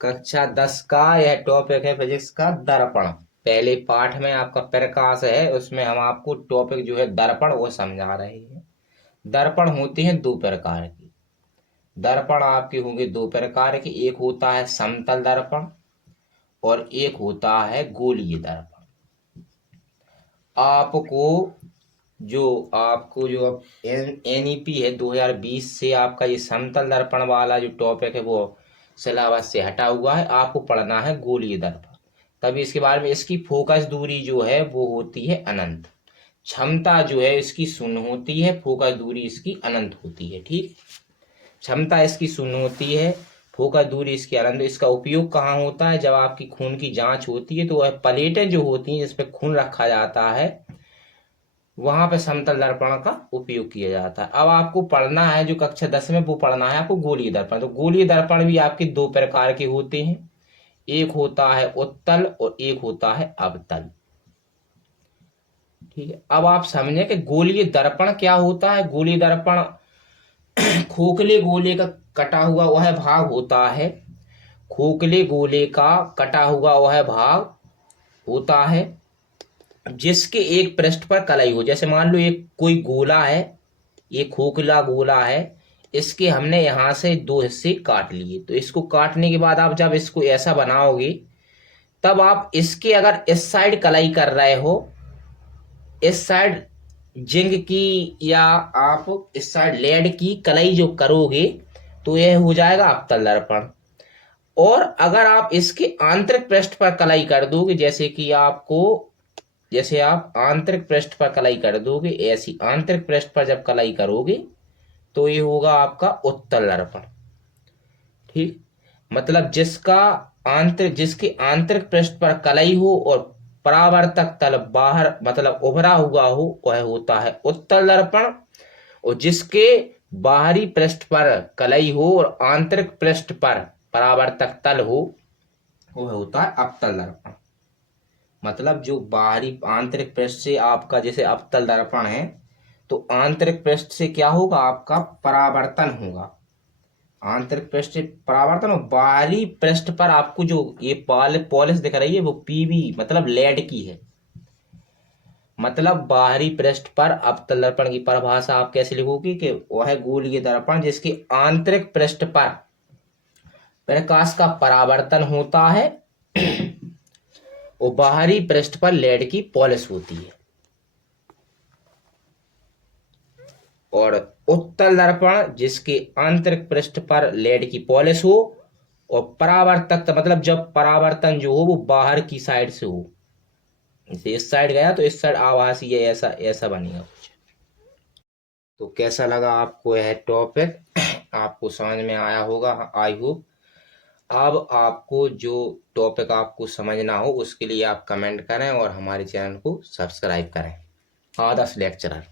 कक्षा 10 का यह टॉपिक है फिजिक्स का दर्पण। पहले पाठ में आपका प्रकाश है, उसमें हम आपको टॉपिक जो है दर्पण वो समझा रहे हैं। दर्पण होते हैं दो प्रकार की। दर्पण आपके होंगे दो प्रकार के, एक होता है समतल दर्पण और एक होता है गोलीय दर्पण। आपको जो एनईपी है 2020 से आपका ये समतल दर्पण वाला जो टॉपिक है वो सिलेबस से हटा हुआ है। आपको पढ़ना है गोलीय दर्पण। तभी इसके बारे में, इसकी फोकस दूरी जो है वो होती है अनंत। क्षमता जो है इसकी शून्य होती है, फोकस दूरी इसकी अनंत होती है। ठीक, क्षमता इसकी शून्य होती है, फोकस दूरी इसकी अनंत। इसका उपयोग कहाँ होता है? जब आपकी खून की जांच होती है तो वह प्लेटें जो होती हैं जिसपे खून रखा जाता है वहां पे समतल दर्पण का उपयोग किया जाता है। अब आपको पढ़ना है जो कक्षा 10 में, वो पढ़ना है आपको गोलीय दर्पण। तो गोलीय दर्पण भी आपके दो प्रकार के होते हैं, एक होता है उत्तल और एक होता है अवतल। ठीक है, अब आप समझे कि गोलीय दर्पण क्या होता है। गोलीय दर्पण खोखले गोले का कटा हुआ वह भाग होता है। खोखले गोले का कटा हुआ वह भाग होता है जिसके एक पृष्ठ पर कलाई हो। जैसे मान लो एक कोई गोला है, ये खोखला गोला है, इसके हमने यहां से दो हिस्से काट लिए। तो इसको काटने के बाद आप जब इसको ऐसा बनाओगे तब आप इसके अगर इस साइड कलाई कर रहे हो, इस साइड जिंक की या आप इस साइड लेड की कलाई जो करोगे तो यह हो जाएगा अवतल दर्पण। और अगर आप इसके आंतरिक पृष्ठ पर कलाई कर दोगे, जैसे आप आंतरिक पृष्ठ पर कलाई कर दोगे, ऐसी आंतरिक पृष्ठ पर जब कलाई करोगे तो ये होगा आपका उत्तल दर्पण। ठीक, मतलब जिसके आंतरिक पृष्ठ पर कलाई हो और परावर्तक तल बाहर मतलब उभरा हुआ हो वह होता है उत्तल दर्पण। और जिसके बाहरी पृष्ठ पर कलाई हो और आंतरिक पृष्ठ पर परावर्तक तल हो वह होता है अवतल दर्पण। मतलब जो बाहरी आंतरिक पृष्ठ से आपका जैसे अवतल दर्पण है तो आंतरिक पृष्ठ से क्या होगा, आपका परावर्तन होगा। आंतरिक पृष्ठ से परावर्तन और बाहरी पृष्ठ पर आपको जो ये पॉलिश दिख रही है वो पीवी मतलब लेड की है। मतलब बाहरी पृष्ठ पर अवतल दर्पण की परिभाषा आप कैसे लिखोगे कि वह गोलीय दर्पण जिसके आंतरिक पृष्ठ पर प्रकाश का परावर्तन होता है और बाहरी पृष्ठ पर लेड की पॉलिश होती है। और उत्तल दर्पण जिसके आंतरिक पृष्ठ पर लेड की पॉलिश हो और परावर्तक मतलब जब परावर्तन जो हो वो बाहर की साइड से हो, जैसे इस साइड गया तो इस साइड आभासी है, ऐसा ऐसा बनेगा कुछ। तो कैसा लगा आपको यह टॉपिक? आपको समझ में आया होगा, आई होप। अब आपको जो टॉपिक आपको समझना हो उसके लिए आप कमेंट करें और हमारे चैनल को सब्सक्राइब करें। आदर्श लेक्चरर।